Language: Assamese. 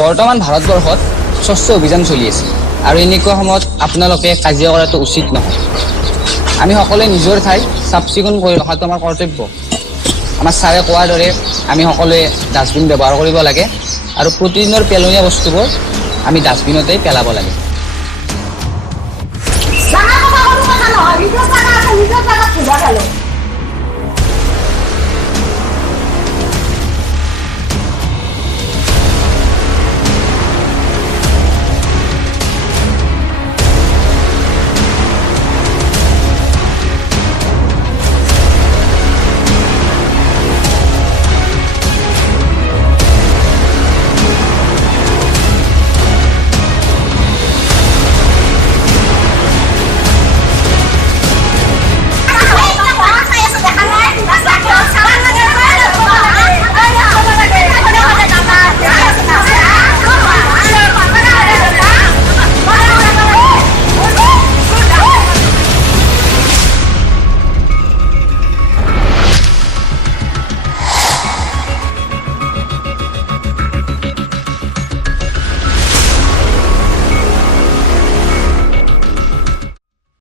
বৰ্তমান ভাৰতবৰ্ষত স্বচ্ছ অভিযান চলি আছে আৰু এনেকুৱা সময়ত আপোনালোকে কাজিয়া কৰাটো উচিত নহয়। আমি সকলোৱে নিজৰ ঠাই চাফ চিকুণ কৰি ৰখাটো আমাৰ কৰ্তব্য। আমাৰ ছাৰে কোৱাৰ দৰে আমি সকলোৱে ডাষ্টবিন ব্যৱহাৰ কৰিব লাগে আৰু প্ৰতিদিনৰ পেলনীয়া বস্তুবোৰ আমি ডাষ্টবিনতেই পেলাব লাগে। ডাঙৰ কথা সৰু কথা নহয়, নিজৰ জাগাত নিজৰ জাগাত